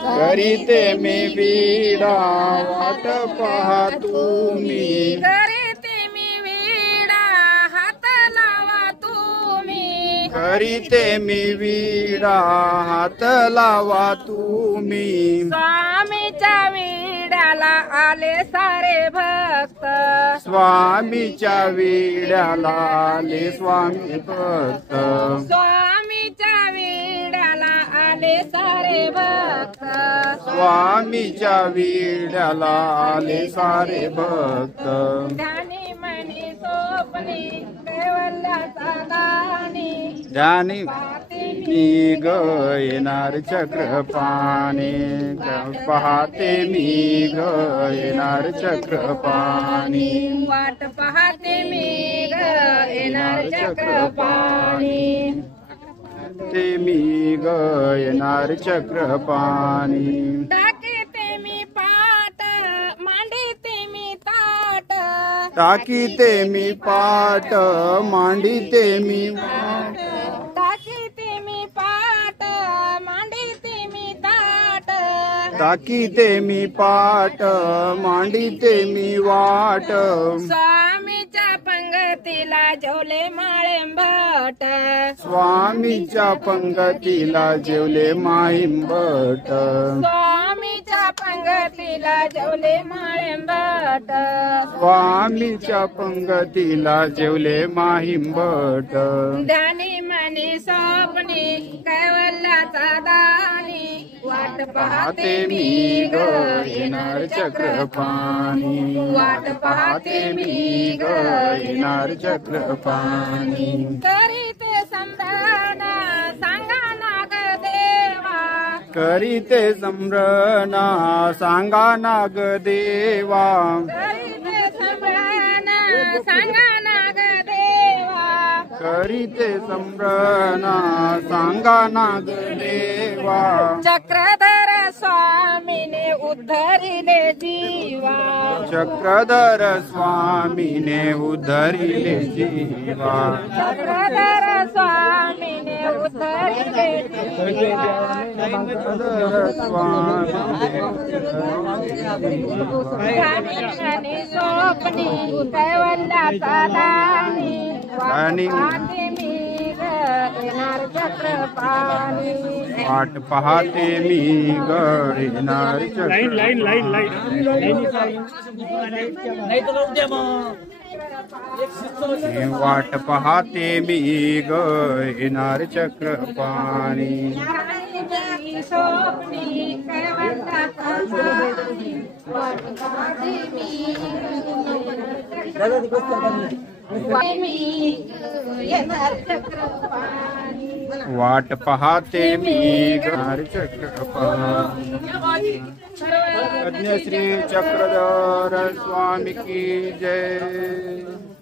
करीते मी Vida वाट पहा तुम्ही करीते मी वीडा हात लावा तुम्ही करीते मी वीडा हात लावा तुम्ही स्वामीच्या वीड्याला आले सारे भक्त स्वामीच्या वीड्याला आले स्वामी भक्त स्वामीच्या वीड्याला आले सारे भक्त स्वामीच्या वीड्याला आले सारे भक्त ध्यानी मनी सोपनी कैवल्याचा दानी ध्यानी मी ग येणार चक्रपाणी पाहते मी ग येणार चक्रपाणी वाट पाहते मी ग येणार चक्रपाणी ते मी ग येणार चक्रपाणी टाकीते मी पाट मांडीते मी ताट टाकीते मी पाट मांडीते मी टाकीते मी पाट मांडीते मी ताट टाकीते मी पाट मांडीते मी वाट स्वामीच्या पंगतीला जेवले माळेंभट स्वामीच्या पंगतीला जेवले माईंबट स्वामीच्या पंगतीला जेवले माळेंभट स्वामीच्या पंगतीला जेवले माहिंबट ध्यानी मनी स्वप्नी कैवल्याचा दानी वाट पाहते मी ग येणार चक्रपाणी वाट पाहते मी ग येणार चक्रपाणी करीते संभ्रम सांगा नाग देवा करीते सम्रण सांगा नाग देवा करीते संभ्रम सांगा नाग देवा करीते सम्रण सांगा नाग देवा चक्रधर स्वामीने उद्धरिले जीवा चक्रधर स्वामीने उद्धरिले जीवा चक्रधर स्वामीने उद्धरिले जीवा चक्रधर स्वामीने ध्यानी स्वप्नी कैवल्याचा दानी वाट पाहते मी ग येणार चक्रपाणी वाट पाहते मी ग येणार वाट पाहते मी ग येणार चक्रपाणी स्वप्नी कैवल्याचा दानी वाट पाहते मी येणार चक्रपाणी वाट पाहते मी येणार चक्रपाणी श्री चक्रधर स्वामी की जय।